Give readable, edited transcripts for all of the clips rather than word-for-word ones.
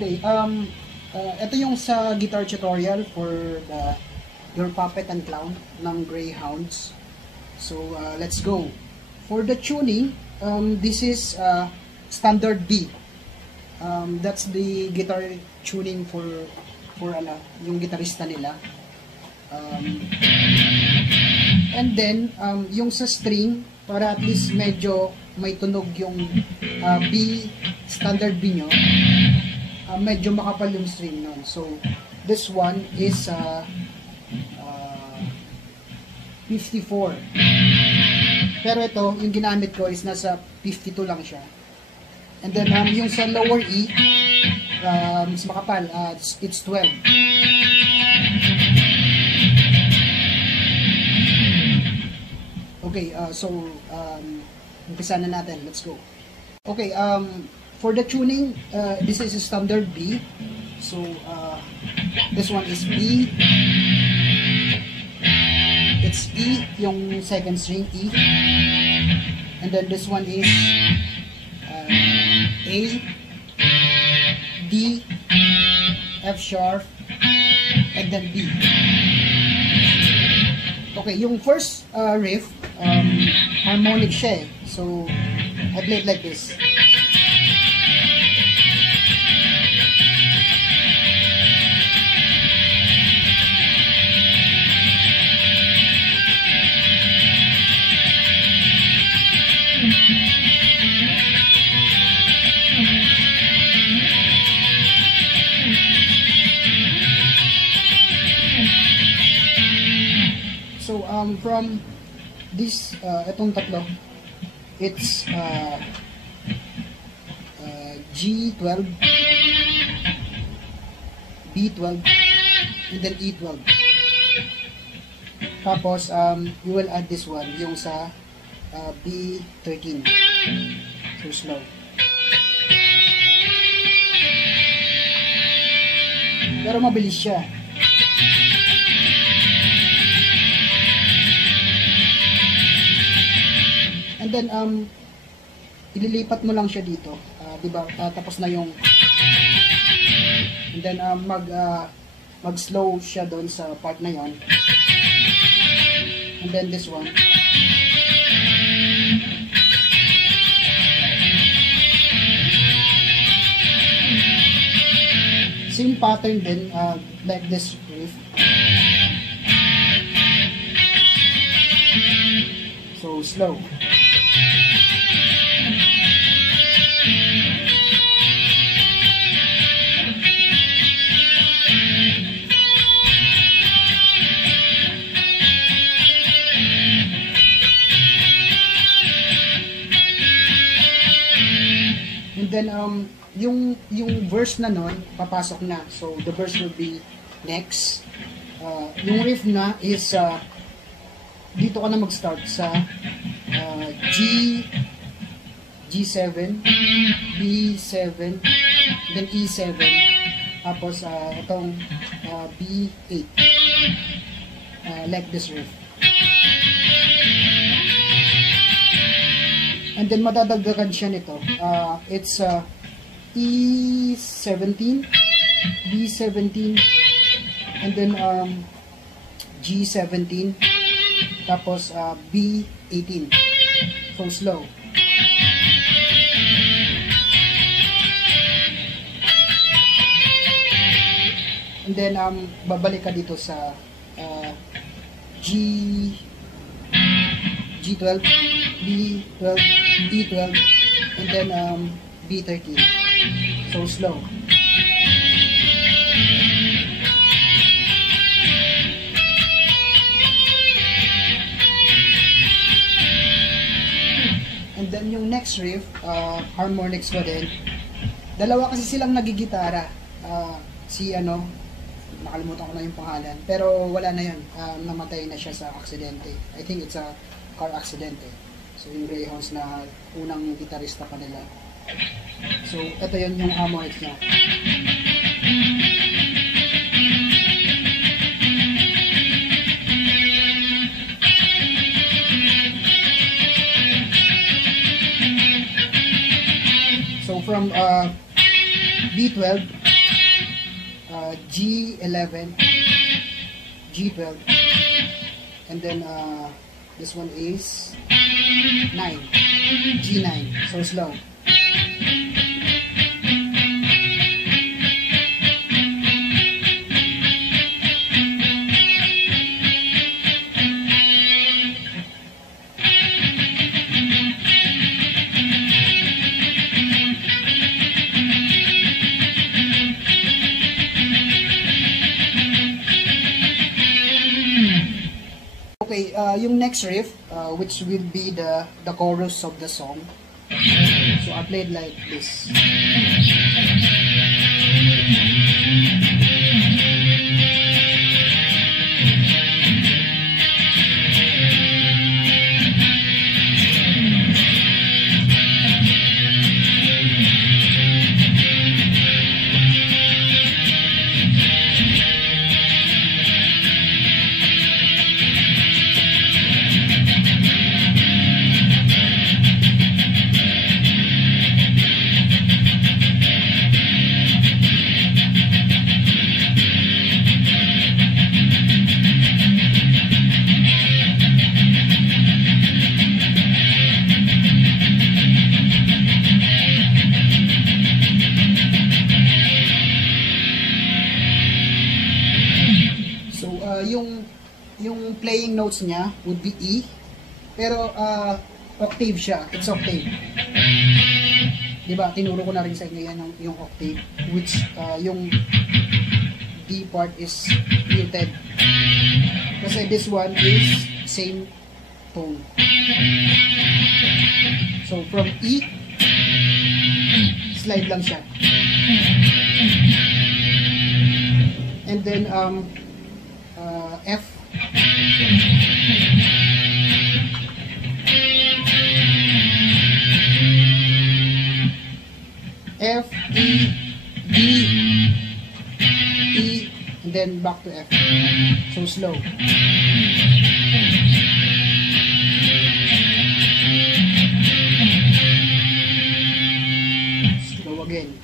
Okay, ito yung sa guitar tutorial for your puppet and clown ng Greyhounds. So, let's go. For the tuning, this is standard B. That's the guitar tuning for yung gitarista nila. And then, yung sa string, para at least medyo may tunog yung B, standard B nyo, medyo makapal yung string nun. So, this one is 54. Pero ito, yung ginamit ko is nasa 52 lang siya. And then, yung sa lower E, mas makapal, it's 12. Okay, so, umpisa na natin. Let's go. Okay, for the tuning, this is a standard B. So, this one is B. It's E, yung second string, E. And then this one is A, D, F sharp, and then B. Okay, yung first riff, harmonic siya eh. So, I play it like this. So, from this, itong tatlo, it's G12, B12, and then E12. Tapos, you will add this one, yung sa B13. So, slow. Pero mabilis siya. And then, ililipat mo lang siya dito. Diba? Tapos na yung... And then, mag-slow siya doon sa part na yon. And then, this one. Same pattern din, like this riff. So, slow. And then, yung verse na nun, papasok na. So, the verse will be next. Yung riff na is, dito ka na mag-start sa G7, B7, then E7, tapos itong B8, like this riff. And then madadagdagan siya nito. It's E17, B17, and then G17, tapos B18. So slow. And then babalik ka dito sa G12, B12, E12, and then B13. So slow. And then yung next riff, harmonics ko din. Dalawa kasi silang nagigitara. Si nakalimutan ko na yung pangalan. Pero wala na yun. Namatay na siya sa aksidente. I think it's a car accident eh. So yung Greyhounds na unang gitarista pa nila. So ito yun yung harmonics niya. So from B12 G11, G12, and then this one is 9, G9, so slow. Okay, yung next riff, which will be the chorus of the song. So I played like this. Yung playing notes niya would be E, pero octave siya, it's octave. Diba, tinuro ko na rin sa inyo yan yung octave, which yung D part is muted. Kasi this one is same tone. So from E, slide lang siya. And then F, F, E, D, E, and then back to F. So slow. Slow again.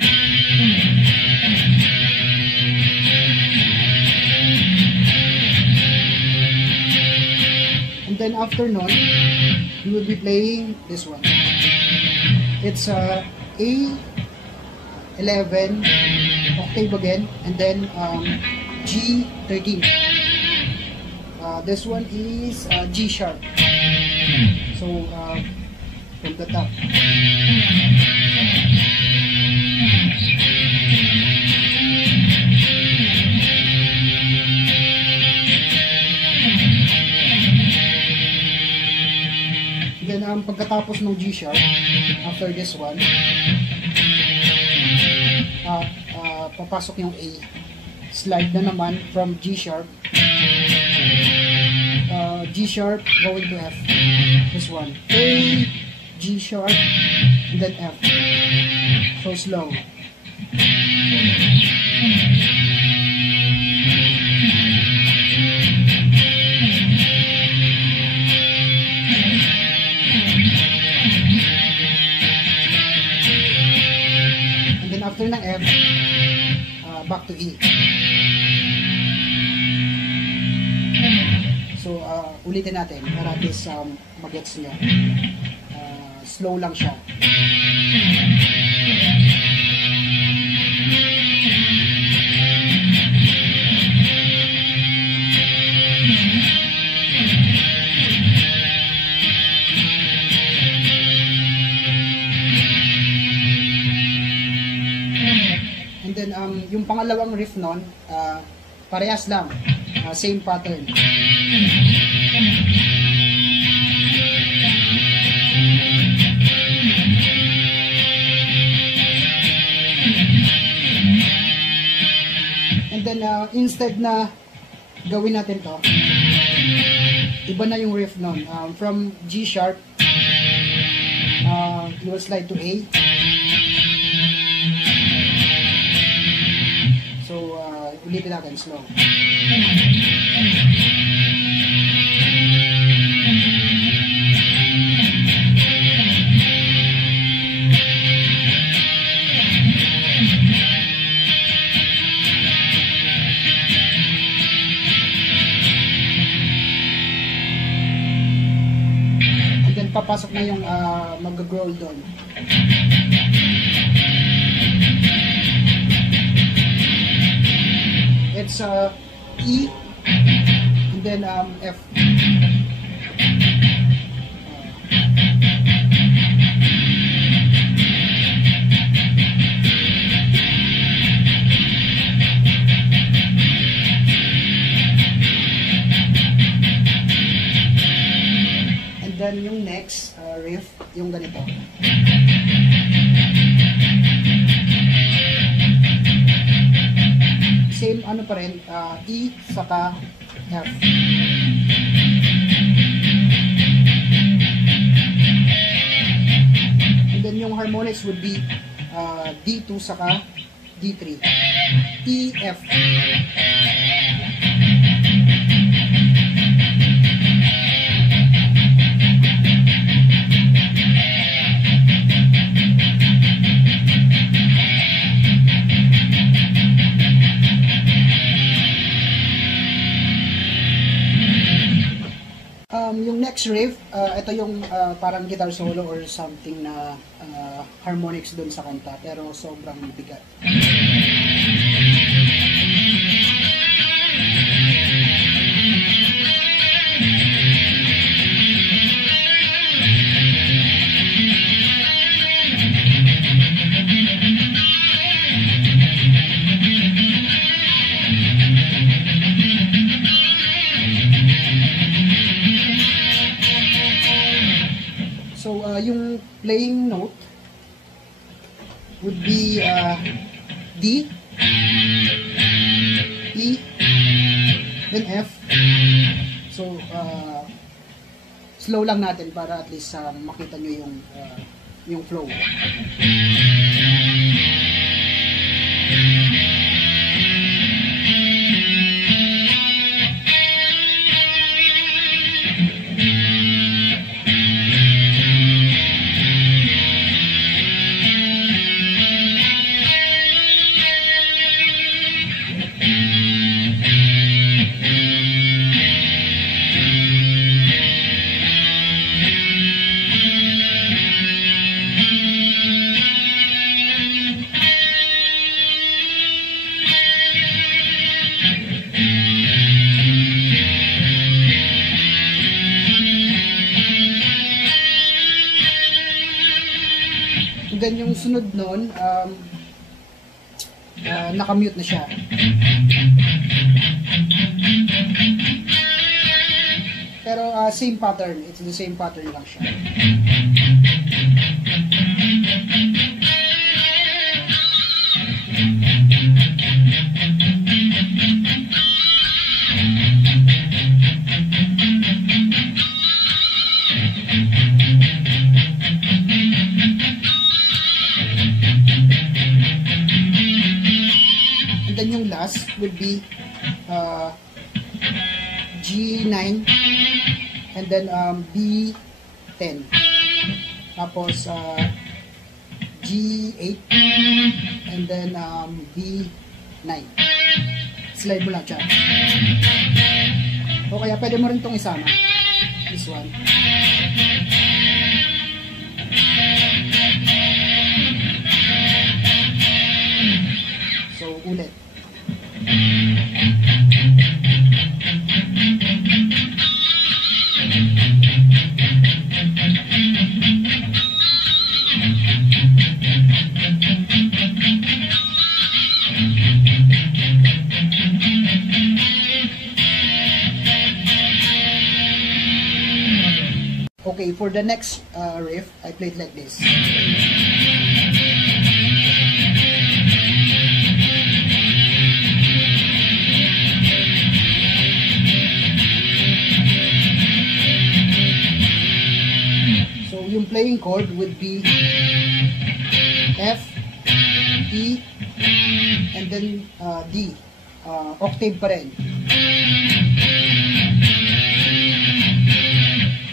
And then after nun, we will be playing this one. It's A11 octave again, and then G13. This one is G sharp. So from the top. Then pagkatapos ng G sharp, after this one, papasok yung A. Slide na naman from G sharp, G sharp going to F. This one, A, G sharp, and then F. So slow. After ng F, back to E. So, ulitin natin para at least magets nyo. Slow lang siya. Then yung pangalawang riff nun, parehas lang, same pattern. And then instead na gawin natin to, iba na yung riff nun. From G sharp, you will slide to A. So, ulitin natin slow. papasok na yung mag-growl doon. It's E and then F. Then yung next riff, yung ganito. Same ano pa rin, E saka F. And then yung harmonics would be D2 saka D3. E, F. Yung next riff, ito yung parang guitar solo or something na harmonics dun sa kanta, pero sobrang bigat. So, yung playing note would be D, E, then F. So, slow lang natin para at least makita nyo yung flow. Then yung sunod nun, nakamute na siya. Pero same pattern, it's the same pattern lang siya. Then yung last would be G9 and then B10, tapos G8 and then B9. Slide mo lang siya. O kaya pwede mo rin itong isama, this one. So ulit. Okay, for the next riff, I played like this. So, yung playing chord would be F, E, and then D. Octave pa rin.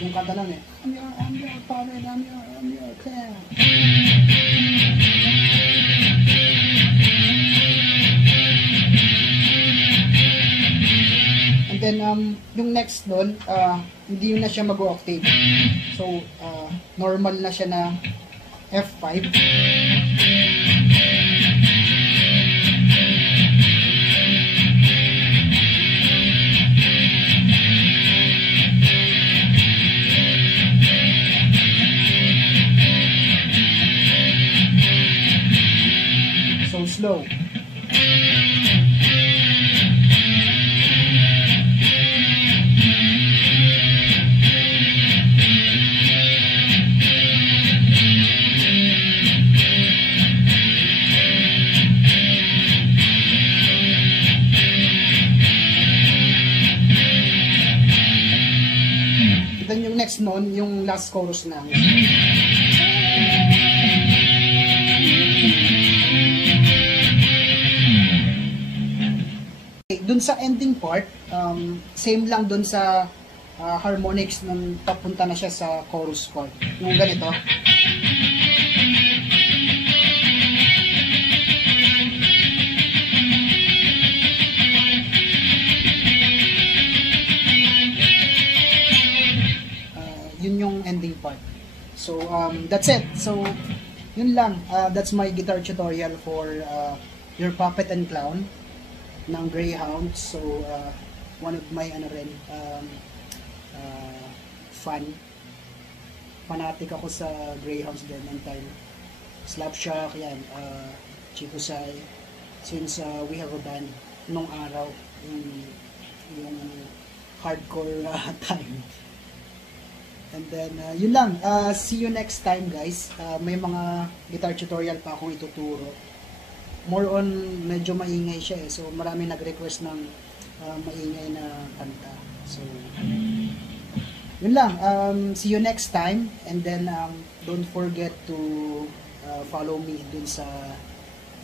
Yung kanta lang I'm your father, I'm your king. And then yung next nun, hindi na siya mag-octave. So, normal na siya na F5. So slow. Then yung next nun, yung last chorus na. Okay, dun sa ending part, same lang dun sa harmonics nung papunta na siya sa chorus part. Yung ganito. Yun yung ending part. So, that's it. So, yun lang. That's my guitar tutorial for your Puppet and Clown ng Greyhound. So, one of my fanatic ako sa Greyhounds din ng time. Slapshot, yan, Chikusai, since we have a band nung araw, yung hardcore time. And then, yun lang. See you next time, guys. May mga guitar tutorial pa akong ituturo. More on, medyo maingay siya eh. So, marami nag-request ng maingay na kanta. So, yun lang. See you next time. And then, don't forget to follow me dun sa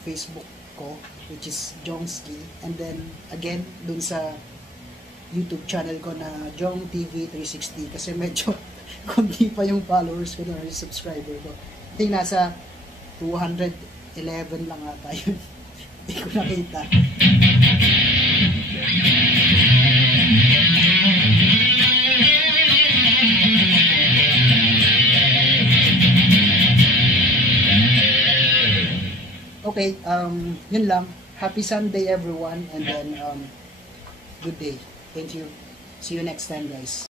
Facebook ko, which is Jongski. And then, again, dun sa YouTube channel ko na Jong TV 360 kasi medyo kundi pa yung followers ko na yung subscriber ko. I think nasa 211 lang ata yun. Hindi ko nakita. Okay, yun lang. Happy Sunday everyone and then good day. Thank you. See you next time, guys.